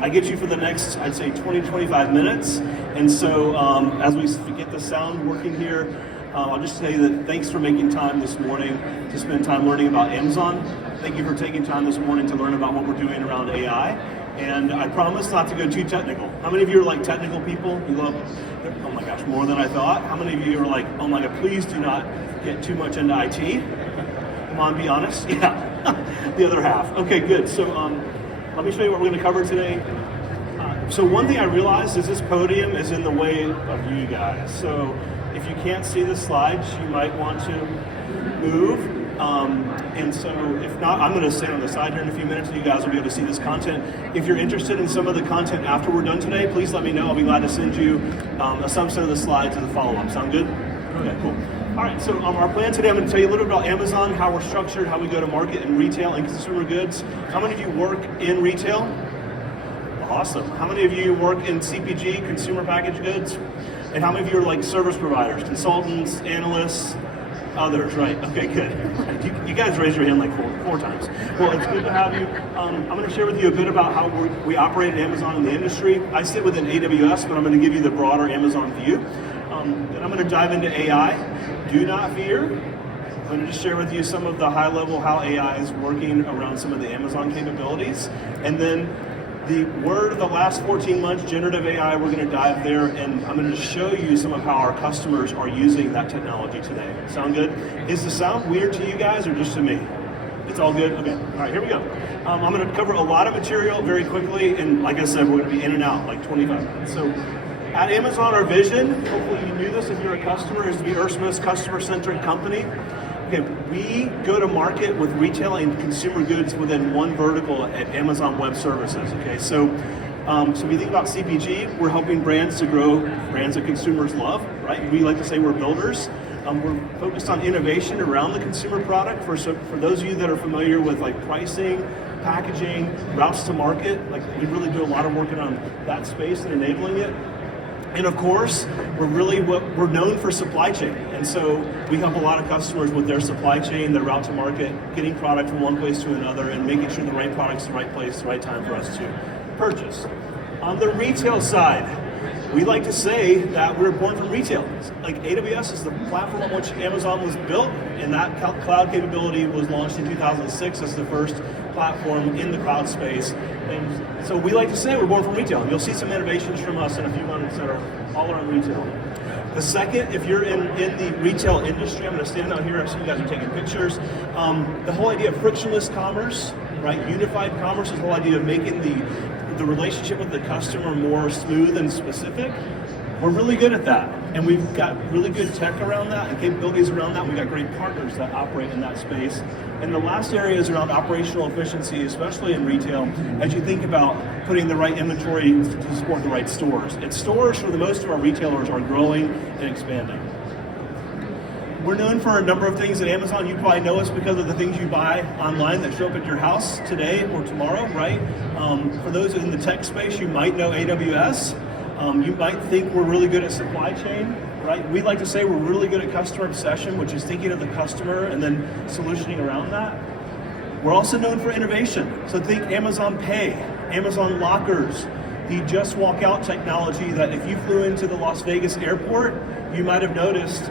I get you for the next, I'd say 20, 25 minutes. And so as we get the sound working here, I'll just say that thanks for making time this morning to spend time learning about Amazon. Thank you for taking time this morning to learn about what we're doing around AI. And I promise not to go too technical. How many of you are like technical people? You love, oh my gosh, more than I thought. How many of you are like, oh my God, please do not get too much into IT? Come on, be honest. Yeah, the other half. Okay, good. So let me show you what we're going to cover today. So one thing I realized is this podium is in the way of you guys. So if you can't see the slides, you might want to move. And so if not, I'm going to stand on the side here in a few minutes and you guys will be able to see this content. If you're interested in some of the content after we're done today, please let me know. I'll be glad to send you a subset of the slides as a follow-up. Sound good? Okay, cool. All right, so our plan today, I'm going to tell you a little bit about Amazon, how we're structured, how we go to market in retail and consumer goods. How many of you work in retail? Awesome. How many of you work in CPG, consumer packaged goods? And how many of you are like service providers, consultants, analysts, others, right? Okay, good. You guys raised your hand like four times. Well, it's good to have you. I'm going to share with you a bit about how we operate at Amazon in the industry. I sit within AWS, but I'm going to give you the broader Amazon view. Then I'm going to dive into AI. Do not fear. I'm going to just share with you some of the high level how AI is working around some of the Amazon capabilities. And then the word of the last 14 months, generative AI, we're going to dive there, and I'm going to show you some of how our customers are using that technology today. Sound good? Is the sound weird to you guys or just to me? It's all good? Okay. All right, here we go. I'm going to cover a lot of material very quickly, and like I said, we're going to be in and out like 25 minutes. So at Amazon, our vision, hopefully you knew this if you're a customer, is to be Earth's most customer-centric company. Okay, we go to market with retail and consumer goods within one vertical at Amazon Web Services. Okay, so when you think about CPG, we're helping brands to grow brands that consumers love, right? We like to say we're builders. We're focused on innovation around the consumer product. For those of you that are familiar with like pricing, packaging, routes to market, like we really do a lot of work around that space and enabling it. And of course, we're known for supply chain. And so we help a lot of customers with their supply chain, their route to market, getting product from one place to another and making sure the right product's the right place, the right time for us to purchase. On the retail side, we like to say that we're born from retail. Like AWS is the platform on which Amazon was built, and that cloud capability was launched in 2006 as the first platform in the cloud space. And so we like to say we're born from retail. You'll see some innovations from us in a few months that are all around retail. The second, if you're in the retail industry, I'm going to stand out here so you guys are taking pictures. The whole idea of frictionless commerce, right? Unified commerce is the whole idea of making the relationship with the customer more smooth and specific. We're really good at that, and we've got really good tech around that and capabilities around that. We've got great partners that operate in that space. And the last area is around operational efficiency, especially in retail, as you think about putting the right inventory to support the right stores. And stores, for the most of our retailers, are growing and expanding. We're known for a number of things at Amazon. You probably know us because of the things you buy online that show up at your house today or tomorrow, right? For those in the tech space, you might know AWS. You might think we're really good at supply chain, right? We like to say we're really good at customer obsession, which is thinking of the customer and then solutioning around that. We're also known for innovation. So think Amazon Pay, Amazon Lockers, the Just Walk Out technology that if you flew into the Las Vegas airport, you might have noticed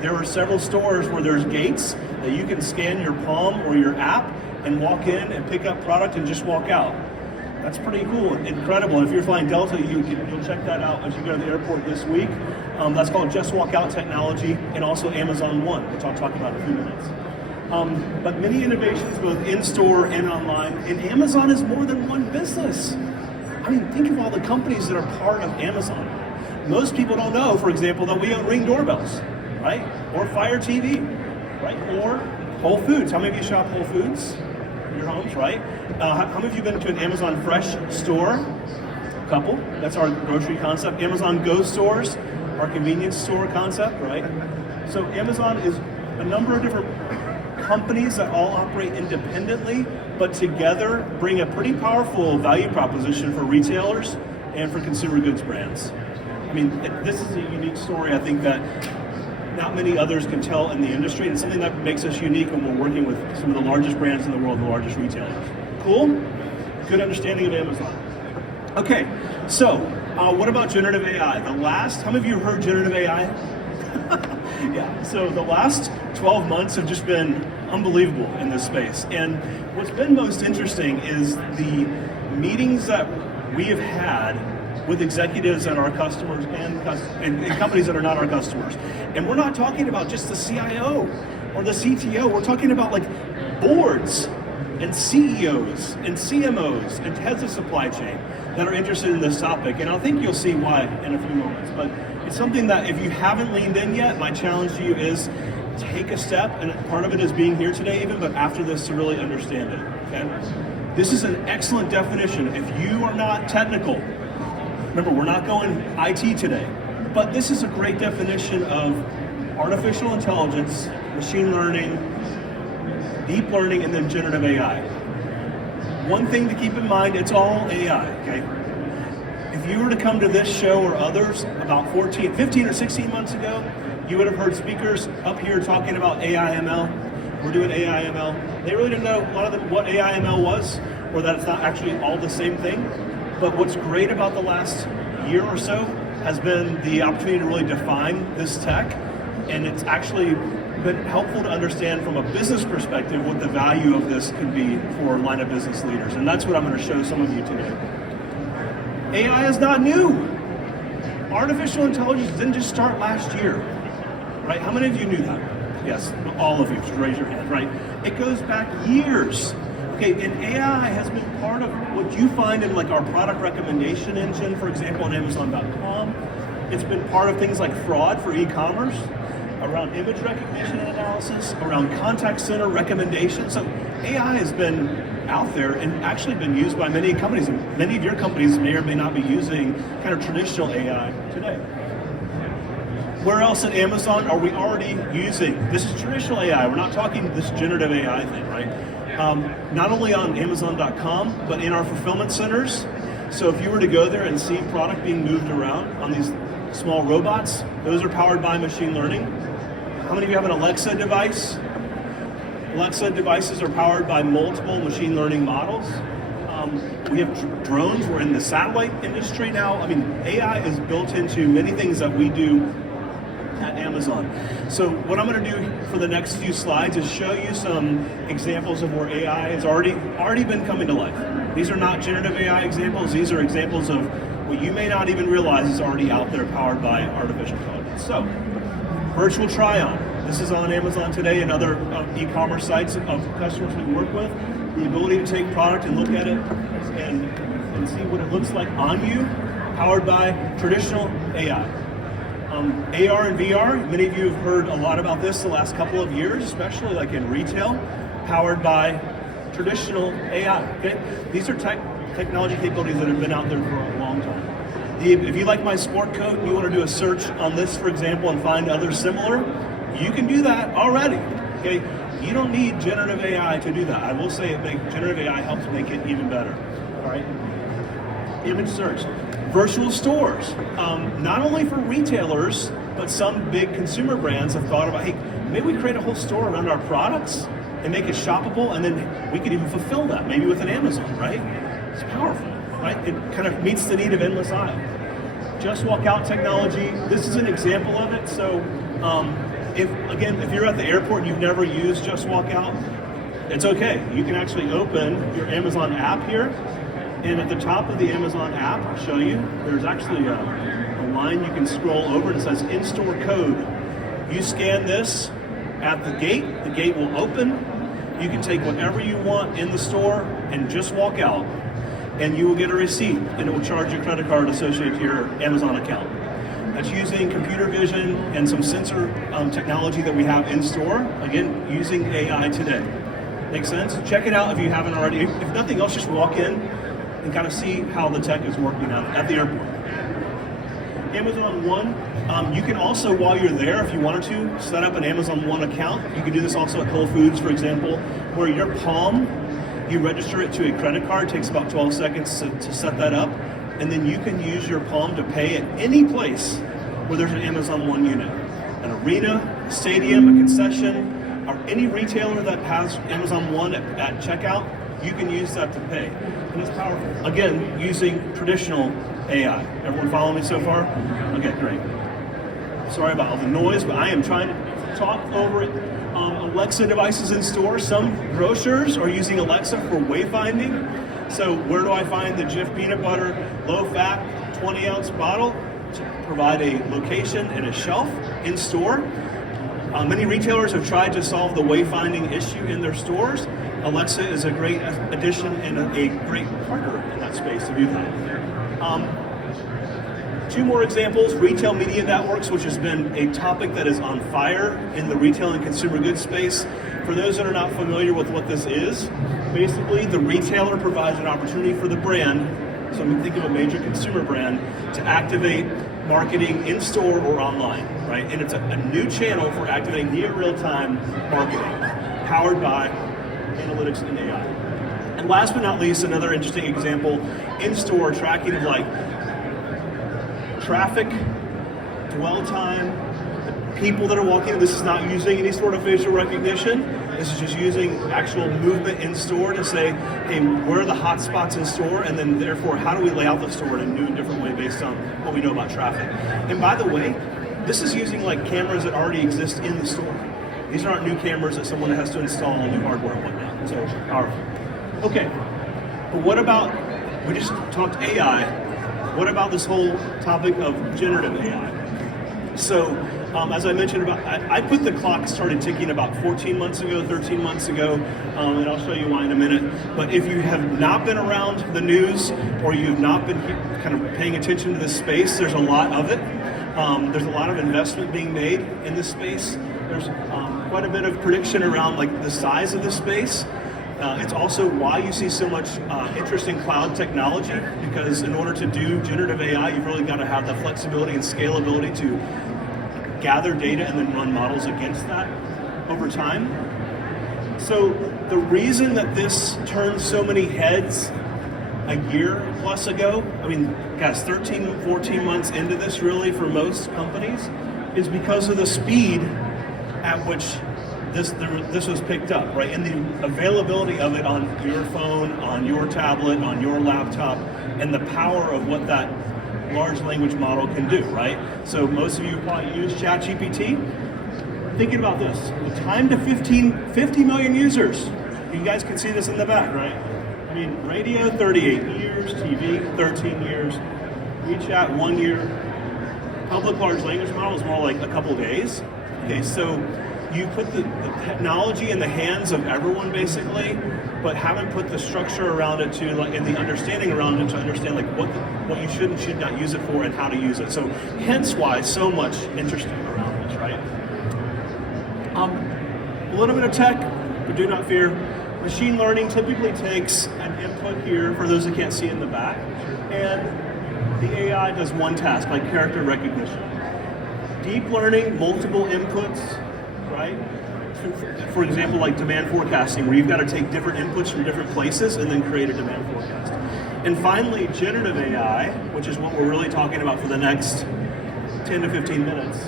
there are several stores where there's gates that you can scan your palm or your app and walk in and pick up product and just walk out. That's pretty cool, incredible. And if you're flying Delta, you'll check that out as you go to the airport this week. That's called Just Walk Out technology, and also Amazon One, which I'll talk about in a few minutes. But many innovations, both in-store and online, and Amazon is more than one business. I mean, think of all the companies that are part of Amazon. Most people don't know, for example, that we own Ring doorbells, right? Or Fire TV, right? Or Whole Foods. How many of you shop Whole Foods? Your homes, right? How many of you been to an Amazon Fresh store? A couple. That's our grocery concept. Amazon Go stores, our convenience store concept, right? So Amazon is a number of different companies that all operate independently, but together bring a pretty powerful value proposition for retailers and for consumer goods brands. I mean, this is a unique story, I think, that not many others can tell in the industry, and something that makes us unique when we're working with some of the largest brands in the world, the largest retailers. Cool? Good understanding of Amazon. Okay, so what about generative AI? How many of you heard generative AI? Yeah, so the last 12 months have just been unbelievable in this space. And what's been most interesting is the meetings that we have had with executives and our customers and companies that are not our customers. And we're not talking about just the CIO or the CTO, we're talking about like boards and CEOs and CMOs and heads of supply chain that are interested in this topic. And I think you'll see why in a few moments. But it's something that if you haven't leaned in yet, my challenge to you is take a step, and part of it is being here today even, but after this to really understand it, okay? This is an excellent definition. If you are not technical, remember we're not going IT today, but this is a great definition of artificial intelligence, machine learning, deep learning, and then generative AI. One thing to keep in mind, it's all AI, okay? If you were to come to this show or others about 15 or 16 months ago, you would have heard speakers up here talking about AI ML. We're doing AI ML. They really didn't know a lot of them what AI ML was, or that it's not actually all the same thing. But what's great about the last year or so has been the opportunity to really define this tech, and it's actually been helpful to understand from a business perspective what the value of this could be for line of business leaders. And that's what I'm going to show some of you today. AI is not new. Artificial intelligence didn't just start last year, right? How many of you knew that? Yes, all of you, just raise your hand, right? It goes back years. Okay, and AI has been part of what you find in like our product recommendation engine, for example, on Amazon.com. It's been part of things like fraud for e-commerce, around image recognition and analysis, around contact center recommendations. So AI has been out there and actually been used by many companies. And many of your companies may or may not be using kind of traditional AI today. Where else at Amazon are we already using? This is traditional AI. We're not talking this generative AI thing, right? Not only on Amazon.com, but in our fulfillment centers. So if you were to go there and see product being moved around on these small robots, those are powered by machine learning. How many of you have an Alexa device? Alexa devices are powered by multiple machine learning models. We have drones. We're in the satellite industry now. I mean, AI is built into many things that we do at Amazon. So what I'm going to do for the next few slides is show you some examples of where AI has already been coming to life. These are not generative AI examples. These are examples of what you may not even realize is already out there powered by artificial intelligence. So, virtual try-on. This is on Amazon today and other e-commerce sites of customers we work with. The ability to take product and look at it and see what it looks like on you, powered by traditional AI. AR and VR, many of you have heard a lot about this the last couple of years, especially like in retail, powered by traditional AI. Okay? These are technology capabilities that have been out there for a long time. If you like my sport coat and you want to do a search on this, for example, and find others similar, you can do that already. Okay? You don't need generative AI to do that. I will say generative AI helps make it even better. All right? Image search. Virtual stores. Not only for retailers, but some big consumer brands have thought about, hey, maybe we create a whole store around our products and make it shoppable, and then we could even fulfill that, maybe with an Amazon, right? It's powerful, right? It kind of meets the need of endless aisle. Just walk out technology. This is an example of it. So, if you're at the airport and you've never used Just Walk Out, it's okay. You can actually open your Amazon app here, and at the top of the Amazon app, I'll show you, there's actually a line you can scroll over and it says in-store code. You scan this at the gate will open. You can take whatever you want in the store and just walk out, and you will get a receipt, and it will charge your credit card associated to your Amazon account. That's using computer vision and some sensor technology that we have in store, again, using AI today. Make sense? Check it out if you haven't already. If nothing else, just walk in and kind of see how the tech is working at the airport. Amazon One, you can also, while you're there, if you wanted to, set up an Amazon One account. You can do this also at Whole Foods, for example, where your palm, you register it to a credit card. It takes about 12 seconds to set that up. And then you can use your palm to pay at any place where there's an Amazon One unit. An arena, a stadium, a concession, or any retailer that has Amazon One at checkout, you can use that to pay. and it's powerful. Again, using traditional AI. Everyone follow me so far? Okay, great. Sorry about all the noise, but I am trying to talk over it. Alexa devices in store. Some grocers are using Alexa for wayfinding. So where do I find the Jif peanut butter low-fat 20-ounce bottle? To provide a location and a shelf in store. Many retailers have tried to solve the wayfinding issue in their stores. Alexa is a great addition and a great partner in that space to do that. Two more examples, retail media networks, which has been a topic that is on fire in the retail and consumer goods space. For those that are not familiar with what this is, basically the retailer provides an opportunity for the brand, so we think of a major consumer brand, to activate marketing in store or online, right? And it's a new channel for activating near real-time marketing, powered by analytics and AI. And last but not least, another interesting example, in-store tracking of like traffic, dwell time, people that are walking. This is not using any sort of facial recognition. This is just using actual movement in store to say, hey, where are the hot spots in store? And then therefore, how do we lay out the store in a new and different way based on what we know about traffic? And by the way, this is using like cameras that already exist in the store. These aren't new cameras that someone has to install new hardware and whatnot. So powerful. Okay, but what about, we just talked AI. What about this whole topic of generative AI? So, as I mentioned, I put the clock started ticking about 14 months ago, 13 months ago, and I'll show you why in a minute. But if you have not been around the news or you've not been kind of paying attention to this space, there's a lot of it. There's a lot of investment being made in this space. There's quite a bit of prediction around like the size of this space. It's also why you see so much interest in cloud technology, because in order to do generative AI, you've really got to have the flexibility and scalability to gather data and then run models against that over time. So the reason that this turned so many heads a year plus ago, I mean, guys, 13, 14 months into this really for most companies, is because of the speed at which this was picked up, right? And the availability of it on your phone, on your tablet, on your laptop, and the power of what that large language model can do, right? So most of you probably use ChatGPT. Thinking about this, the time to 50 million users. You guys can see this in the back, right? I mean, radio, 38 years, TV, 13 years, WeChat, 1 year. Public large language model is more like a couple days. Okay, so you put the technology in the hands of everyone basically, but haven't put the structure around it to like, and the understanding around it to understand like what you should and should not use it for and how to use it. So hence why so much interest around this, right? A little bit of tech, but do not fear. Machine learning typically takes an input here, for those that can't see in the back, and the AI does one task, like character recognition. Deep learning, multiple inputs, right? For example, like demand forecasting, where you've got to take different inputs from different places and then create a demand forecast. And finally, generative AI, which is what we're really talking about for the next 10 to 15 minutes,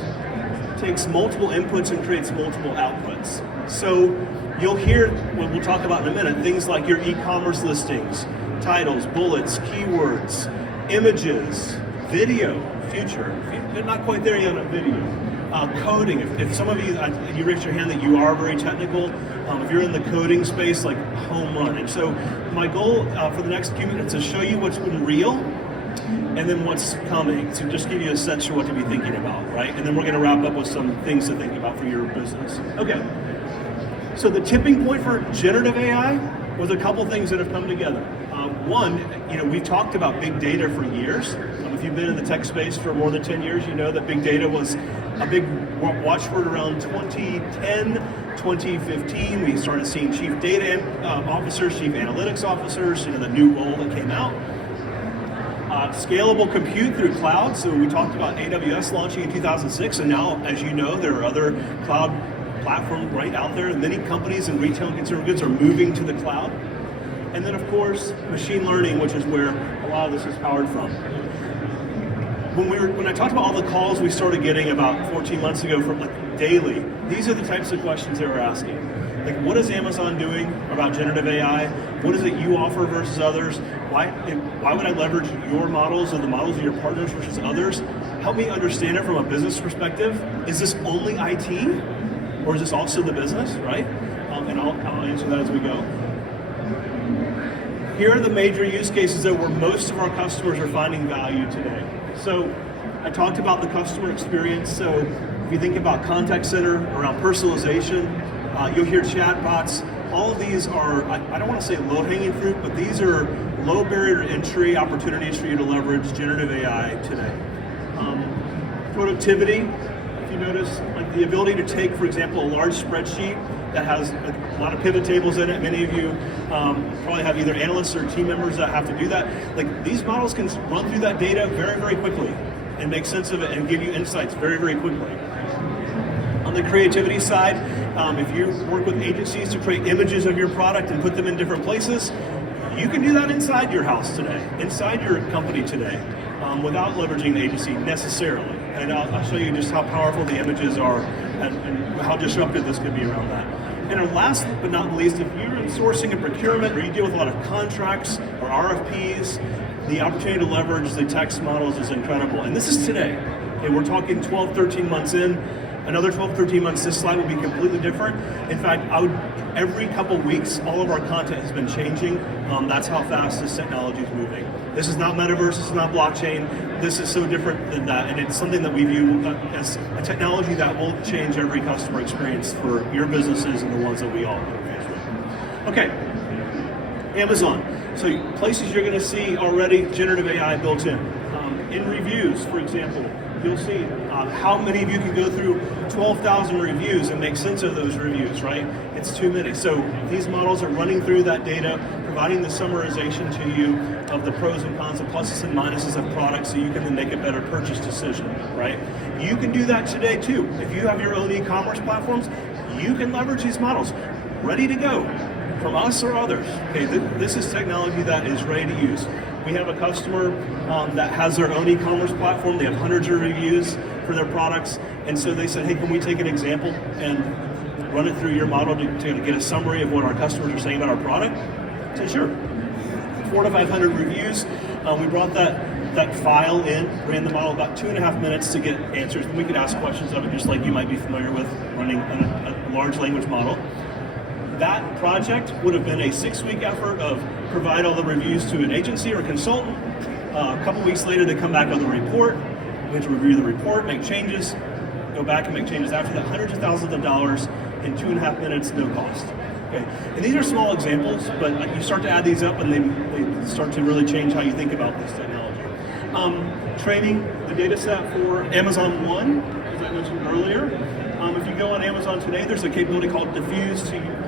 takes multiple inputs and creates multiple outputs. So you'll hear, what we'll talk about in a minute, things like your e-commerce listings, titles, bullets, keywords, images, video, future. They're not quite there yet on video. Coding, if some of you, you raise your hand that you are very technical, if you're in the coding space, like home run. And so my goal for the next few minutes is to show you what's been real and then what's coming, to just give you a sense for what to be thinking about, right? And then we're going to wrap up with some things to think about for your business. Okay, so the tipping point for generative AI was a couple things that have come together. One, we've talked about big data for years. If you've been in the tech space for more than 10 years, you know that big data was a big watchword around 2010, 2015. We started seeing chief data officers, chief analytics officers, the new role that came out. Scalable compute through cloud. So we talked about AWS launching in 2006, and now, as you know, there are other cloud platforms right out there. Many companies in retail and consumer goods are moving to the cloud. And then, of course, machine learning, which is where a lot of this is powered from. When I talked about all the calls we started getting about 14 months ago from like daily, these are the types of questions they were asking. Like, what is Amazon doing about generative AI? What is it you offer versus others? Why would I leverage your models or the models of your partners versus others? Help me understand it from a business perspective. Is this only IT, or is this also the business, right? And I'll answer that as we go. Here are the major use cases that where most of our customers are finding value today. So I talked about the customer experience. So if you think about contact center around personalization, you'll hear chatbots. All of these are, I don't want to say low-hanging fruit, but these are low barrier to entry opportunities for you to leverage generative AI today. Productivity, if you notice, like the ability to take, for example, a large spreadsheet that has a lot of pivot tables in it. Many of you probably have either analysts or team members that have to do that. Like, these models can run through that data very, very quickly and make sense of it and give you insights very, very quickly. On the creativity side, if you work with agencies to create images of your product and put them in different places, you can do that inside your house today, inside your company today, without leveraging the agency necessarily. And I'll show you just how powerful the images are and how disruptive this could be around that. And last but not least, if you're in sourcing and procurement, or you deal with a lot of contracts or RFPs, the opportunity to leverage the text models is incredible. And this is today. Okay, we're talking 12, 13 months in. Another 12, 13 months, this slide will be completely different. In fact, every couple weeks, all of our content has been changing. That's how fast this technology is moving. This is not metaverse, this is not blockchain. This is so different than that, and it's something that we view as a technology that will change every customer experience for your businesses and the ones that we all interface with. Okay, Amazon. So places you're going to see already generative AI built in. In reviews, for example, you'll see how many of you can go through 12,000 reviews and make sense of those reviews, right? It's too many. So these models are running through that data, providing the summarization to you of the pros and cons, the pluses and minuses of products, so you can then make a better purchase decision, right? You can do that today too. If you have your own e-commerce platforms, you can leverage these models, ready to go, from us or others. Okay, this is technology that is ready to use. We have a customer that has their own e-commerce platform. They have hundreds of reviews for their products. And so they said, hey, can we take an example and run it through your model to get a summary of what our customers are saying about our product? I said, sure. 400 to 500 reviews. We brought that file in, ran the model about 2.5 minutes to get answers. And we could ask questions of it, just like you might be familiar with running a large language model. That project would have been a 6-week effort of provide all the reviews to an agency or a consultant. A couple weeks later, they come back on the report. We have to review the report, make changes, go back and make changes after that. Hundreds of thousands of dollars in 2.5 minutes, no cost. Okay, and these are small examples, but you start to add these up, and they start to really change how you think about this technology. Training the data set for Amazon One, as I mentioned earlier. If you go on Amazon today, there's a capability called Diffuse to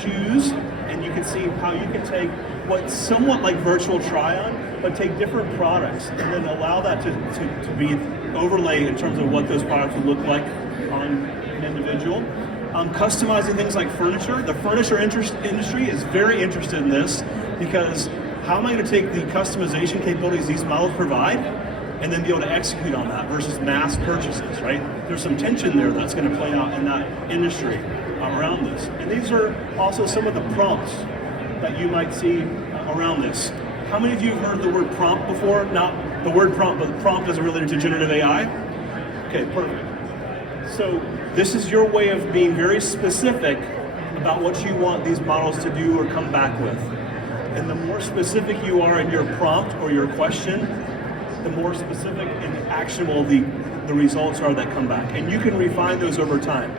choose, and you can see how you can take what's somewhat like virtual try-on, but take different products and then allow that to be overlaid in terms of what those products would look like on an individual. Customizing things like furniture. The furniture industry is very interested in this, because how am I going to take the customization capabilities these models provide and then be able to execute on that versus mass purchases, right? There's some tension there that's going to play out in that industry around this. And these are also some of the prompts that you might see around this. How many of you have heard the word prompt before? Not the word prompt, but the prompt is related to generative AI? Okay, perfect. So this is your way of being very specific about what you want these models to do or come back with. And the more specific you are in your prompt or your question, the more specific and actionable the results are that come back. And you can refine those over time.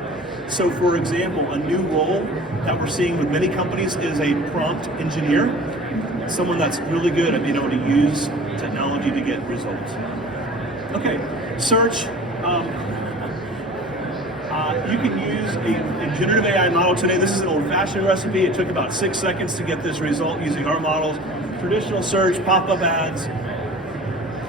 So for example, a new role that we're seeing with many companies is a prompt engineer, someone that's really good at being able to use technology to get results. Okay, search. You can use a generative AI model today. This is an old-fashioned recipe. It took about 6 seconds to get this result using our models. Traditional search, pop-up ads,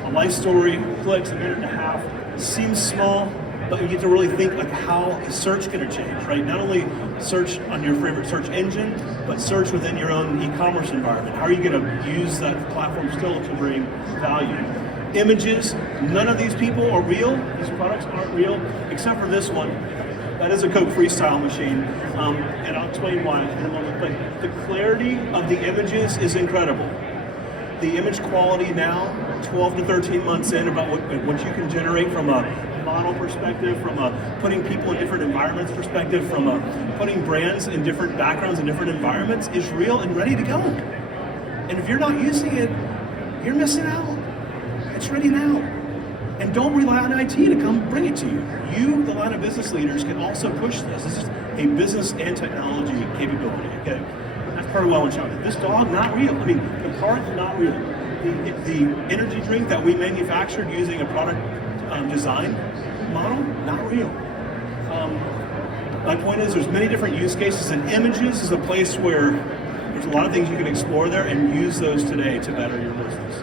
a life story, clicks, 1.5 minutes. Seems small, but you get to really think like how is search going to change, right? Not only search on your favorite search engine, but search within your own e-commerce environment. How are you going to use that platform still to bring value? Images, none of these people are real. These products aren't real, except for this one. That is a Coke Freestyle machine, and I'll explain why in a moment. But the clarity of the images is incredible. The image quality now, 12 to 13 months in, about what you can generate from a model perspective, from a putting people in different environments perspective, from a putting brands in different backgrounds and different environments, is real and ready to go. And if you're not using it, you're missing out. It's ready now. And don't rely on IT to come bring it to you. You, the line of business leaders, can also push this. This is a business and technology capability, okay? That's part of what I want to show you. This dog, not real. I mean, the part, not real. The energy drink that we manufactured using a product design model, not real. My point is there's many different use cases, and images is a place where there's a lot of things you can explore there and use those today to better your business.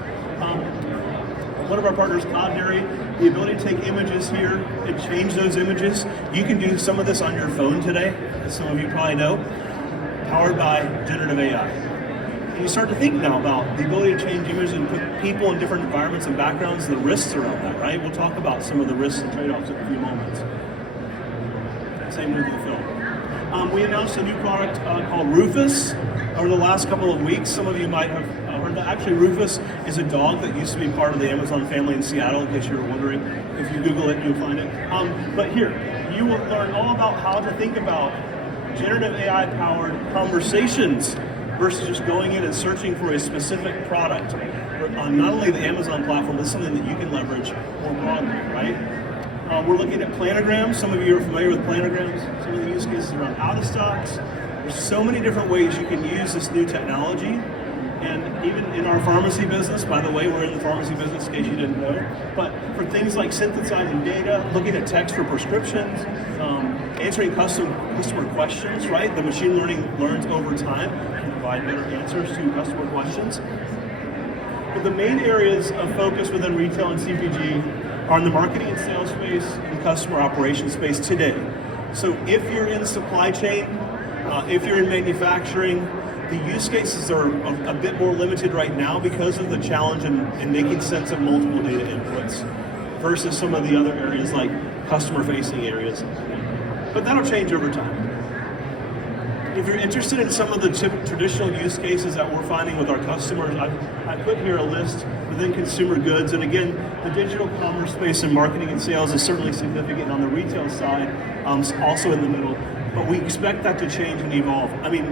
One of our partners, Cloudberry, the ability to take images here and change those images. You can do some of this on your phone today, as some of you probably know, powered by generative AI. And you start to think now about the ability to change images and put people in different environments and backgrounds, the risks around that, right? We'll talk about some of the risks and trade-offs in a few moments. Same with the film. We announced a new product called Rufus over the last couple of weeks. Some of you might have heard that. Actually, Rufus is a dog that used to be part of the Amazon family in Seattle, in case you were wondering. If you Google it, you'll find it. But here, you will learn all about how to think about generative AI-powered conversations versus just going in and searching for a specific product on not only the Amazon platform, but something that you can leverage more broadly, right? We're looking at planograms. Some of you are familiar with planograms. Some of the use cases around out-of-stocks. There's so many different ways you can use this new technology. And even in our pharmacy business, by the way, we're in the pharmacy business in case you didn't know, but for things like synthesizing data, looking at text for prescriptions, answering customer questions, right? The machine learning learns over time and provide better answers to customer questions. But the main areas of focus within retail and CPG are in the marketing and sales space and customer operations space today. So if you're in supply chain, if you're in manufacturing, the use cases are a bit more limited right now because of the challenge in making sense of multiple data inputs versus some of the other areas like customer-facing areas. But that'll change over time. If you're interested in some of the traditional use cases that we're finding with our customers, I put here a list within consumer goods. And again, the digital commerce space and marketing and sales is certainly significant on the retail side, also in the middle. But we expect that to change and evolve. I mean,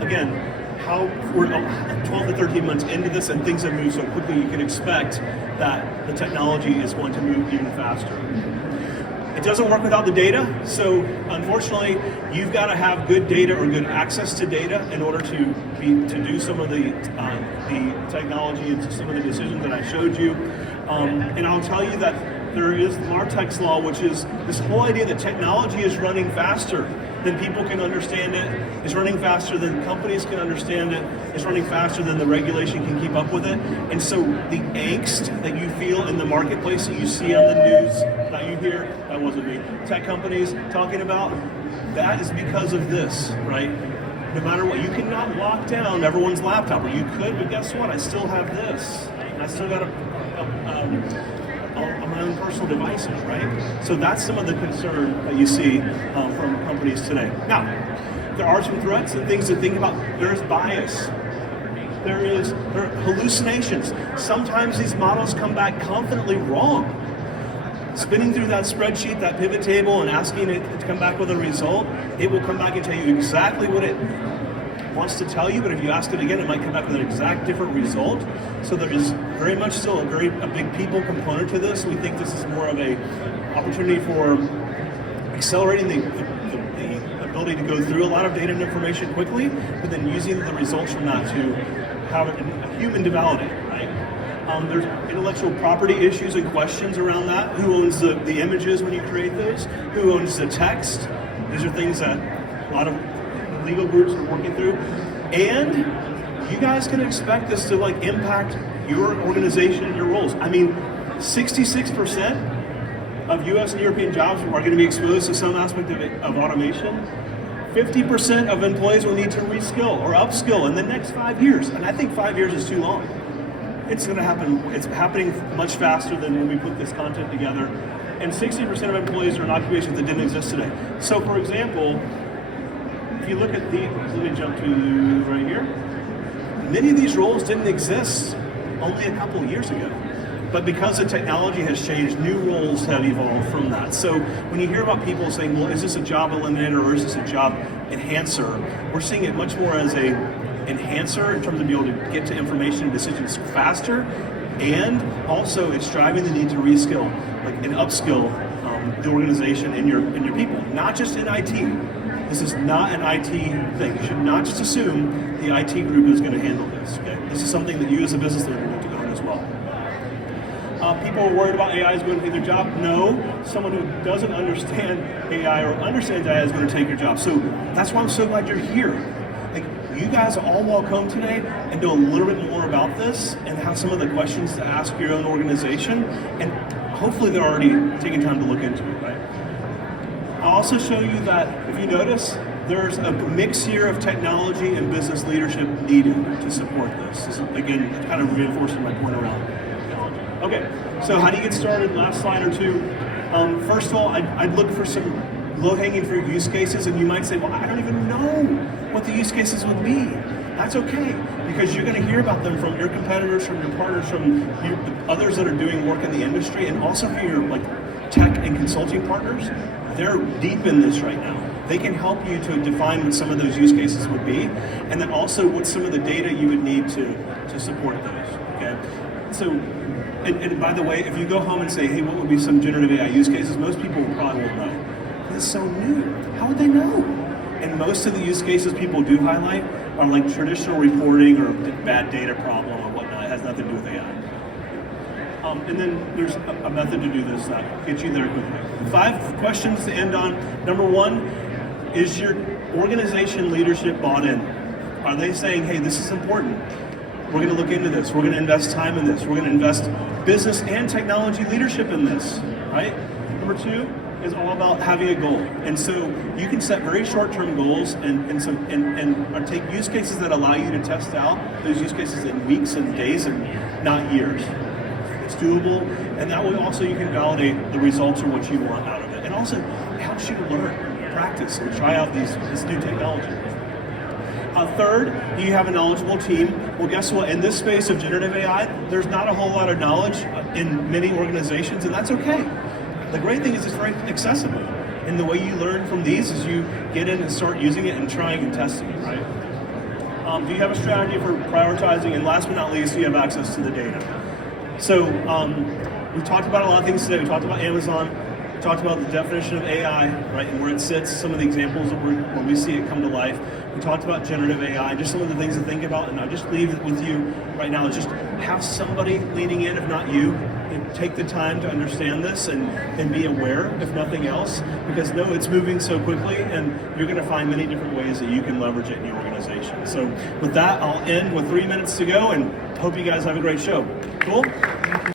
again, how we're 12 to 13 months into this and things have moved so quickly, you can expect that the technology is going to move even faster. It doesn't work without the data, so unfortunately, you've got to have good data or good access to data in order to do some of the technology and some of the decisions that I showed you. And I'll tell you that there is Martech's law, which is this whole idea that technology is running faster than people can understand it, is running faster than companies can understand it, is running faster than the regulation can keep up with it. And so the angst that you feel in the marketplace that you see on the news, that you hear, that wasn't me, tech companies talking about, that is because of this, right? No matter what, you cannot lock down everyone's laptop, or you could, but guess what? I still have this, and I still got on my own personal devices, right? So that's some of the concern that you see from companies today. Now, there are some threats and things to think about. There's bias. There are hallucinations. Sometimes these models come back confidently wrong. Spinning through that spreadsheet, that pivot table, and asking it to come back with a result, it will come back and tell you exactly what it wants to tell you, but if you ask it again, it might come back with an exact different result. So there is very much still a big people component to this. We think this is more of a opportunity for accelerating the ability to go through a lot of data and information quickly, but then using the results from that to have a human to validate, right? There's intellectual property issues and questions around that. Who owns the images when you create those? Who owns the text? These are things that a lot of legal groups are working through. And you guys can expect this to impact your organization and your roles. I mean, 66% of US and European jobs are going to be exposed to some aspect of automation. 50% of employees will need to reskill or upskill in the next 5 years. And I think 5 years is too long. It's going to happen. It's happening much faster than when we put this content together. and 60% of employees are in occupations that didn't exist today. So for example, if you look at let me jump to right here. Many of these roles didn't exist only a couple of years ago. But because the technology has changed, new roles have evolved from that. So when you hear about people saying, well, is this a job eliminator or is this a job enhancer? We're seeing it much more as a enhancer in terms of being able to get to information and decisions faster, and also it's driving the need to reskill, like and upskill the organization and your people, not just in IT. This is not an IT thing. You should not just assume the IT group is going to handle this. Okay? This is something that you as a business leader need to own as well. People are worried about AI is going to take their job. No, someone who doesn't understand AI or understands AI is going to take your job. So that's why I'm so glad you're here. Like, you guys are all welcome today and know a little bit more about this and have some of the questions to ask your own organization. And hopefully they're already taking time to look into it, right? I'll also show you that, if you notice, there's a mix here of technology and business leadership needed to support this. This is, again, kind of reinforcing my point around technology. Okay, so how do you get started? Last slide or two. First of all, I'd look for some low-hanging fruit use cases, and you might say, well, I don't even know what the use cases would be. That's okay, because you're going to hear about them from your competitors, from your partners, from others that are doing work in the industry, and also from your tech and consulting partners. They're deep in this right now. They can help you to define what some of those use cases would be, and then also what some of the data you would need to support those. Okay, so and by the way, if you go home and say, hey, what would be some generative AI use cases? Most people probably won't know. It's so new. How would they know? And most of the use cases people do highlight are like traditional reporting or bad data problem or whatnot. It has nothing to do with AI. And then there's a method to do this that gets you there quickly. 5 questions to end on. Number 1, is your organization leadership bought in? Are they saying, hey, this is important? We're going to look into this. We're going to invest time in this. We're going to invest business and technology leadership in this, right? Number 2 is all about having a goal. And so you can set very short-term goals and take use cases that allow you to test out those use cases in weeks and days and not years. It's doable, and that way also you can validate the results or what you want out of it. And also it helps you to learn, practice, and try out this new technology. Third, you have a knowledgeable team. Well, guess what? In this space of generative AI, there's not a whole lot of knowledge in many organizations, and that's okay. The great thing is it's very accessible. And the way you learn from these is you get in and start using it and trying and testing it, right? Do you have a strategy for prioritizing? And last but not least, do you have access to the data? So we talked about a lot of things today. We talked about Amazon. We talked about the definition of AI, right, and where it sits, some of the examples of where we see it come to life. We talked about generative AI, just some of the things to think about, and I just leave it with you right now is just have somebody leaning in, if not you, and take the time to understand this and be aware, if nothing else, because no, it's moving so quickly, and you're going to find many different ways that you can leverage it in your organization. So with that, I'll end with 3 minutes to go, and hope you guys have a great show. Cool?